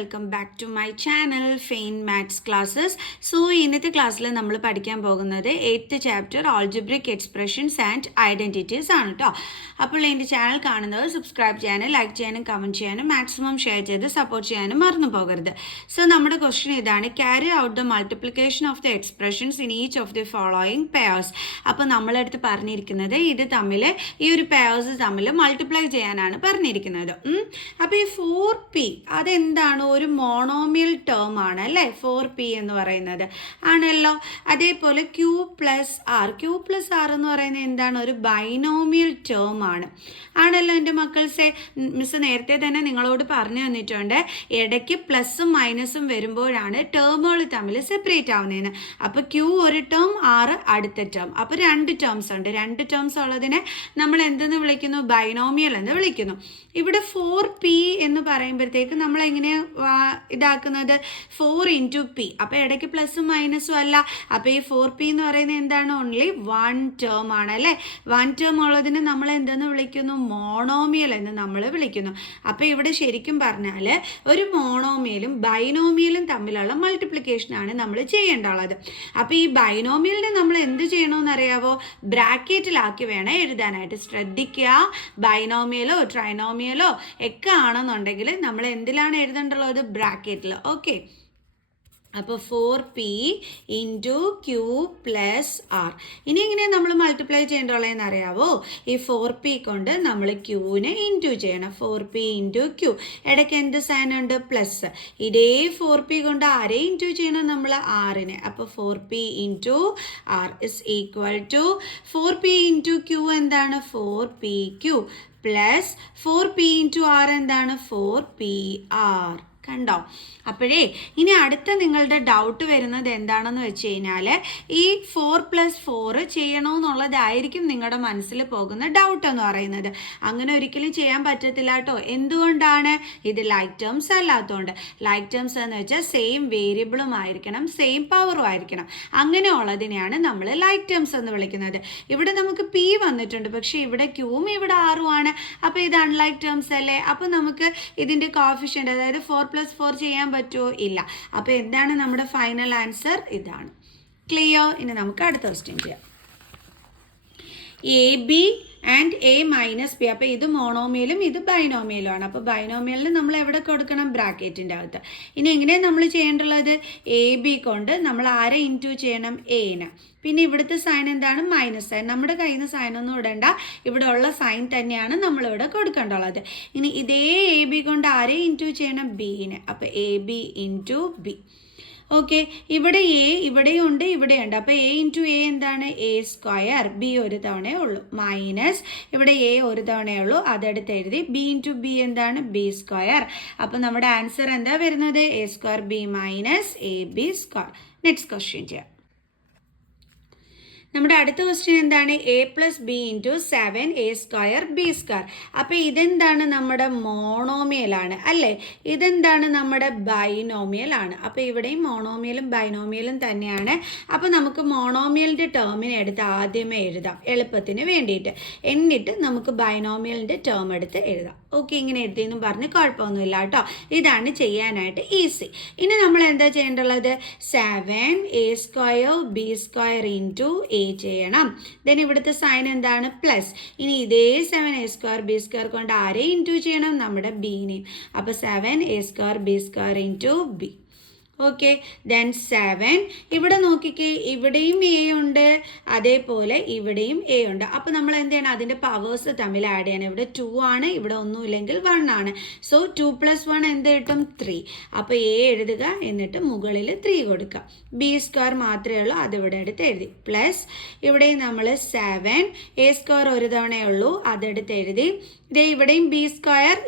Welcome back to my channel Fine maths classes. So ഇന്നത്തെ ക്ലാസ്സിൽ നമ്മൾ പഠിക്കാൻ പോകുന്നത് 8th chapter algebraic expressions and identities ആണ് കേട്ടോ. അപ്പോൾ എൻ്റെ ചാനൽ കാണുന്നത് സബ്സ്ക്രൈബ് ചെയ്യാനും ലൈക്ക് ചെയ്യാനും കമൻറ്റ് ചെയ്യാനും മാക്സിമം ഷെയർ ചെയ്ത് സപ്പോർട്ട് ചെയ്യാനും മറന്നു പോകരുത്. സോ നമ്മുടെ ക്വസ്റ്റ്യൻ ഇതാണ്: carry out the multiplication of the expressions in each of the following pairs. അപ്പോൾ നമ്മളടുത്ത് പറഞ്ഞിരിക്കുന്നത് ഇത് തമ്മിൽ ഈ ഒരു പെയർസ് തമ്മിൽ മൾട്ടിപ്ലൈ ചെയ്യാനാണ് പറഞ്ഞിരിക്കുന്നത്. അപ്പോൾ ഈ 4p അതെന്താണ്? ഒരു മോണോമിയൽ ടേം ആണ് അല്ലേ 4p എന്ന് പറയുന്നത് ആണല്ലോ. അതേപോലെ q പ്ലസ് ആർ എന്ന് പറയുന്നത് എന്താണ്? ഒരു ബൈനോമിയൽ ടേം ആണല്ലോ എൻ്റെ മക്കൾസെ. മിസ് നേരത്തെ തന്നെ നിങ്ങളോട് പറഞ്ഞു തന്നിട്ടുണ്ട്, ഇടയ്ക്ക് പ്ലസും മൈനസും വരുമ്പോഴാണ് ടേമുകൾ തമ്മിൽ സെപ്പറേറ്റ് ആവുന്നതെന്ന്. അപ്പോൾ q ഒരു ടേം, r അടുത്ത ടേം. അപ്പോൾ രണ്ട് ടേംസ് ഉണ്ട്. രണ്ട് ടേംസ് ഉള്ളതിനെ നമ്മൾ എന്തെന്ന് വിളിക്കുന്നു? ബൈനോമിയൽ എന്ന് വിളിക്കുന്നു. ഇവിടെ 4p എന്ന് പറയുമ്പോഴത്തേക്ക് നമ്മൾ എങ്ങനെ ഇതാക്കുന്നത്? 4 into p. അപ്പോൾ ഇടയ്ക്ക് പ്ലസും മൈനസും അല്ല. അപ്പോൾ ഈ 4p എന്ന് പറയുന്നത് എന്താണ്? ഓൺലി 1 ടേം ആണ് അല്ലേ. 1 ടേം ഉള്ളതിന് നമ്മൾ എന്തെന്ന് വിളിക്കുന്നു? മോണോമിയൽ എന്ന് നമ്മൾ വിളിക്കുന്നു. അപ്പോൾ ഇവിടെ ശരിക്കും പറഞ്ഞാൽ ഒരു മോണോമിയലും ബൈനോമിയലും തമ്മിലുള്ള മൾട്ടിപ്ലിക്കേഷനാണ് നമ്മൾ ചെയ്യേണ്ടുള്ളത്. അപ്പോൾ ഈ ബൈനോമിയലിനെ നമ്മൾ എന്ത് ചെയ്യണമെന്ന് അറിയാവോ? ബ്രാക്കറ്റിലാക്കി വേണം എഴുതാനായിട്ട്. ശ്രദ്ധിക്കുക, ബൈനോമിയലോ ട്രൈനോമിയലോ ഒക്കെ ആണെന്നുണ്ടെങ്കിൽ നമ്മൾ എന്തിലാണ് എഴുതേണ്ടുള്ളത്? ബ്രാക്കറ്റിൽ. ഓക്കെ, അപ്പോൾ 4p into q plus R. ഇനി എങ്ങനെ നമ്മൾ മൾട്ടിപ്ലൈ ചെയ്യേണ്ടുള്ളതെന്ന് അറിയാവോ? ഈ 4p കൊണ്ട് നമ്മൾ ക്യൂവിനെ ഇൻറ്റു ചെയ്യണം. 4p into Q. ഇടയ്ക്ക് എന്ത് സൈൻ ഉണ്ട്? പ്ലസ്. ഇതേ 4p കൊണ്ട് ആരെ ഇൻറ്റു ചെയ്യണം? നമ്മൾ ആറിനെ. അപ്പോൾ 4p into R is equal to 4p into Q എന്താണ്? 4pq plus 4p into R എന്താണ്? 4pr. കണ്ടോ? അപ്പോഴേ ഇനി അടുത്ത നിങ്ങളുടെ ഡൗട്ട് വരുന്നത് എന്താണെന്ന് വെച്ച് കഴിഞ്ഞാൽ ഈ 4+4 ചെയ്യണമെന്നുള്ളതായിരിക്കും നിങ്ങളുടെ മനസ്സിൽ പോകുന്ന ഡൗട്ട് എന്ന് പറയുന്നത്. അങ്ങനെ ഒരിക്കലും ചെയ്യാൻ പറ്റത്തില്ല കേട്ടോ. എന്തുകൊണ്ടാണ്? ഇത് ലൈക്ക് ടേംസ് അല്ലാത്തതുകൊണ്ട്. ലൈക്ക് ടേംസ് എന്ന് വെച്ചാൽ സെയിം വേരിയബിളും ആയിരിക്കണം, സെയിം പവറും ആയിരിക്കണം. അങ്ങനെയുള്ളതിനെയാണ് നമ്മൾ ലൈക്ക് ടേംസ് എന്ന് വിളിക്കുന്നത്. ഇവിടെ നമുക്ക് p വന്നിട്ടുണ്ട്, പക്ഷേ ഇവിടെ ക്യൂവും ഇവിടെ ആറും ആണ്. അപ്പോൾ ഇത് അൺലൈക്ക് ടേംസ് അല്ലേ. അപ്പോൾ നമുക്ക് ഇതിൻ്റെ കോഫിഷ്യൻ്റ്, അതായത് 4+4 ചെയ്യാൻ പറ്റുമോ? ഇല്ല. അപ്പോൾ എന്താണ് നമ്മുടെ ഫൈനൽ ആൻസർ? ഇതാണ്. ക്ലിയർ? ഇനി നമുക്ക് അടുത്ത ക്വസ്റ്റ്യൻ ചെയ്യാം. AB and A minus B. അപ്പോൾ ഇത് മോണോമിയലും ഇത് ബൈനോമിയലും ആണ്. അപ്പോൾ ബൈനോമിയലിന് നമ്മൾ എവിടെ കൊടുക്കണം? ബ്രാക്കറ്റിൻ്റെ അകത്ത്. ഇനി എങ്ങനെയാണ് നമ്മൾ ചെയ്യേണ്ടുള്ളത്? AB കൊണ്ട് നമ്മൾ ആരെ ഇൻറ്റു ചെയ്യണം? Aന്. പിന്നെ ഇവിടുത്തെ സൈൻ എന്താണ്? Minus sign. നമ്മുടെ കയ്യിൽ നിന്ന് സൈനൊന്നും ഇടണ്ട, ഇവിടെ ഉള്ള സൈൻ തന്നെയാണ് നമ്മളിവിടെ കൊടുക്കേണ്ടുള്ളത്. ഇനി ഇതേ AB കൊണ്ട് ആരെ ഇൻറ്റു ചെയ്യണം? Bന്. അപ്പോൾ AB ഇൻറ്റു B. ഓക്കെ, ഇവിടെ A ഇവിടെയും ഉണ്ട്, ഇവിടെയുണ്ട്. അപ്പോൾ A ഇൻറ്റു A എന്താണ്? A². B ഒരു തവണയേ ഉള്ളൂ. മൈനസ് ഇവിടെ A ഒരു തവണയേ ഉള്ളൂ, അതെടുത്ത് എഴുതി. B ഇൻറ്റു B എന്താണ്? B². അപ്പോൾ നമ്മുടെ ആൻസർ എന്താ വരുന്നത്? A² B minus AB². Next question ചെയ്യാം. നമ്മുടെ അടുത്ത ക്വസ്റ്റ്യൻ എന്താണ്? A plus B into 7A² B². അപ്പോൾ ഇതെന്താണ്? നമ്മുടെ മോണോമിയലാണ് അല്ലേ. ഇതെന്താണ്? നമ്മുടെ ബൈനോമിയലാണ്. അപ്പോൾ ഇവിടെയും മോണോമിയലും ബൈനോമിയലും തന്നെയാണ്. അപ്പോൾ നമുക്ക് മോണോമിയലിൻ്റെ ടേമിനെ എടുത്ത് ആദ്യമേ എഴുതാം എളുപ്പത്തിന് വേണ്ടിയിട്ട്. എന്നിട്ട് നമുക്ക് ബൈനോമിയലിൻ്റെ ടേം എടുത്ത് എഴുതാം. ഓക്കെ, ഇങ്ങനെ എഴുതിയെന്നും പറഞ്ഞ് കുഴപ്പമൊന്നുമില്ല കേട്ടോ. ഇതാണ് ചെയ്യാനായിട്ട് ഈസി. ഇനി നമ്മൾ എന്താ ചെയ്യേണ്ടുള്ളത്? 7A² B² ഇൻറ്റു A ചെയ്യണം. ദെൻ ഇവിടുത്തെ സൈൻ എന്താണ്? പ്ലസ്. ഇനി ഇതേ 7A² B² കൊണ്ട് ആരെ ഇൻറ്റു ചെയ്യണം? നമ്മുടെ ബീനെയും. അപ്പോൾ 7A² B² into B. Okay, then 7. ഇവിടെ നോക്കിക്കേ, ഇവിടെയും A ഉണ്ട്, അതേപോലെ ഇവിടെയും A ഉണ്ട്. അപ്പോൾ നമ്മൾ എന്ത് ചെയ്യണം? അതിൻ്റെ പവേഴ്സ് തമ്മിൽ ആഡ് ചെയ്യണം. ഇവിടെ 2 ആണ്, ഇവിടെ ഒന്നുമില്ലെങ്കിൽ 1 ആണ്. സോ 2 + 1 എന്ത് കിട്ടും? 3. അപ്പോൾ A എഴുതുക, എന്നിട്ട് മുകളിൽ 3 കൊടുക്കുക. B² മാത്രമേ ഉള്ളൂ, അതിവിടെ എടുത്ത് എഴുതി. പ്ലസ് ഇവിടെ നമ്മൾ 7A² ഒരു തവണയേ ഉള്ളൂ, അതെടുത്ത് എഴുതി. ഇതേ ഇവിടെയും B²,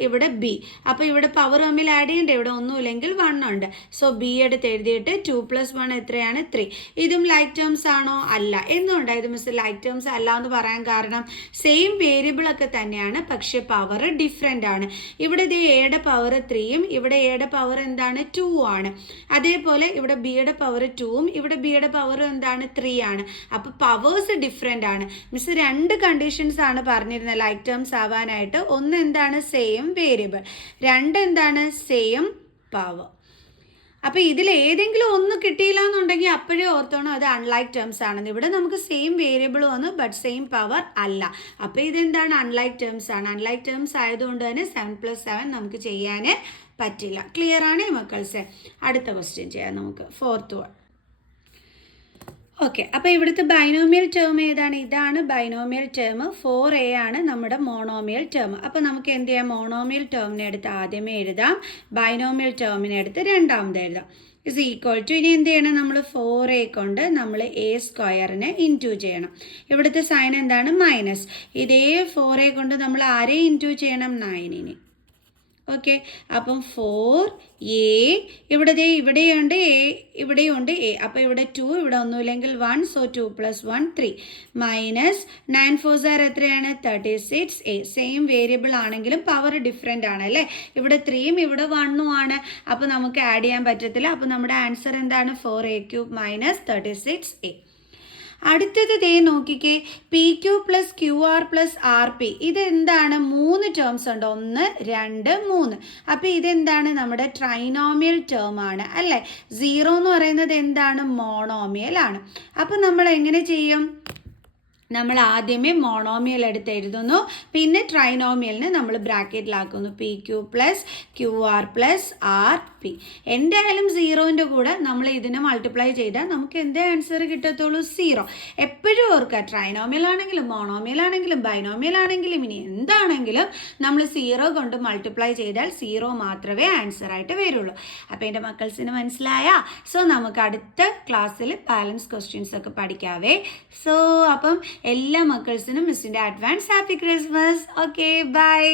ഇവിടെ B. അപ്പോൾ ഇവിടെ പവർ തമ്മിൽ ആഡ് ചെയ്യണ്ടേ? ഇവിടെ ഒന്നുമില്ലെങ്കിൽ 1 ഉണ്ട്. സോ B എടുത്ത് എഴുതിയിട്ട് 2 + 1 എത്രയാണ്? 3. ഇതും ലൈക്ക് ടേംസ് ആണോ? അല്ല. എന്തുകൊണ്ടാണ് ഇത് മിസ് ലൈക്ക് ടേംസ് അല്ല എന്ന് പറയാൻ കാരണം? സെയിം വേരിയബിളൊക്കെ തന്നെയാണ്, പക്ഷെ പവർ ഡിഫറെൻ്റ് ആണ്. ഇവിടെ ഇത് എയുടെ പവർ 3യും ഇവിടെ എയുടെ പവർ എന്താണ്? 2 ആണ്. അതേപോലെ ഇവിടെ ബിയുടെ പവർ 2വും ഇവിടെ ബിയുടെ പവർ എന്താണ്? 3 ആണ്. അപ്പോൾ പവേഴ്സ് ഡിഫറെൻ്റ് ആണ്. മിസ് 2 കണ്ടീഷൻസ് ആണ് പറഞ്ഞിരുന്നത് ലൈക്ക് ടേംസ് ആവാനായിട്ട്. ഒന്ന് എന്താണ്? Same variable. 2 എന്താണ്? Same power. അപ്പോൾ ഇതിൽ ഏതെങ്കിലും ഒന്ന് കിട്ടിയില്ല എന്നുണ്ടെങ്കിൽ അപ്പോഴേ ഓർത്തോണം അത് അൺലൈക്ക് ടേംസ് ആണെന്ന്. ഇവിടെ നമുക്ക് സെയിം വേരിയബിൾ വന്നു ബട്ട് സെയിം പവർ അല്ല. അപ്പോൾ ഇതെന്താണ്? അൺലൈക്ക് ടേംസ് ആണ്. അൺലൈക്ക് ടേംസ് ആയതുകൊണ്ട് തന്നെ 7 + 7 നമുക്ക് ചെയ്യാൻ പറ്റില്ല. ക്ലിയർ ആണ് മക്കൾസ്? അടുത്ത ക്വസ്റ്റ്യൻ ചെയ്യാം നമുക്ക്. 4th one. ഓക്കെ, അപ്പോൾ ഇവിടുത്തെ ബൈനോമിയൽ ടേം ഏതാണ്? ഇതാണ് ബൈനോമിയൽ ടേം. 4a ആണ് നമ്മുടെ മോണോമിയൽ ടേം. അപ്പോൾ നമുക്ക് എന്ത് ചെയ്യാം? മോണോമിയൽ ടേമിനെ എടുത്ത് ആദ്യമേ എഴുതാം, ബൈനോമിയൽ ടേമിനെ എടുത്ത് രണ്ടാമത് എഴുതാം. ഇസ് ഈക്വൽ ടു, ഇനി എന്ത് ചെയ്യണം? നമ്മൾ 4a കൊണ്ട് നമ്മൾ a² ഇൻറ്റു ചെയ്യണം. ഇവിടുത്തെ സൈൻ എന്താണ്? മൈനസ്. ഇതേ 4a കൊണ്ട് നമ്മൾ ആരെ ഇൻറ്റു ചെയ്യണം? 9നെ. ഓക്കെ, അപ്പം 4a, ഇവിടെയുണ്ട് a, ഇവിടെയുണ്ട് a. അപ്പോൾ ഇവിടെ 2, ഇവിടെ ഒന്നുമില്ലെങ്കിൽ 1, സോ 2 + 1 3 മൈനസ് 9 4 0 എത്രയാണ്? 36a. സെയിം വേരിയബിൾ ആണെങ്കിലും പവർ ഡിഫറെൻ്റ് ആണ് അല്ലേ? ഇവിടെ 3ഉം ഇവിടെ 1ഉം ആണ്. അപ്പോൾ നമുക്ക് ആഡ് ചെയ്യാൻ പറ്റത്തില്ല. അപ്പോൾ നമ്മുടെ ആൻസർ എന്താണ്? 4a³ - 36a. അടുത്തത് ദേ നോക്കിക്കേ, PQ + QR + RP. ഇതെന്താണ്? 3 ടേംസ് ഉണ്ട്. 1 2 3. അപ്പോൾ ഇതെന്താണ്? നമ്മുടെ ട്രൈനോമിയൽ ടേം ആണ് അല്ലേ? 0 എന്ന് പറയുന്നത് എന്താണ്? മോണോമിയൽ ആണ്. അപ്പോൾ നമ്മൾ എങ്ങനെ ചെയ്യും? നമ്മൾ ആദ്യമേ മോണോമിയൽ എടുത്ത് എഴുതുന്നു, പിന്നെ ട്രൈനോമിയലിനെ നമ്മൾ ബ്രാക്കറ്റിലാക്കുന്നു. PQ + QR + RP. എന്തായാലും 0ൻ്റെ കൂടെ നമ്മൾ ഇതിനെ മൾട്ടിപ്ലൈ ചെയ്താൽ നമുക്ക് എന്തേ ആൻസർ കിട്ടത്തുള്ളൂ? 0. എപ്പോഴും ഓർക്കുക, ട്രൈനോമിയൽ ആണെങ്കിലും മോണോമിയൽ ആണെങ്കിലും ബൈനോമിയൽ ആണെങ്കിലും ഇനി എന്താണെങ്കിലും നമ്മൾ 0 കൊണ്ട് മൾട്ടിപ്ലൈ ചെയ്താൽ 0 മാത്രമേ ആൻസറായിട്ട് വരുള്ളൂ. അപ്പോൾ എൻ്റെ മക്കൾസിന് മനസ്സിലായ? സോ നമുക്ക് അടുത്ത ക്ലാസ്സിൽ ബാലൻസ് ക്വസ്റ്റ്യൻസ് ഒക്കെ പഠിക്കാവേ. സോ അപ്പം എല്ലാ മക്കൾസിനും മിസ്സിൻ്റെ advance happy Christmas. Okay, by.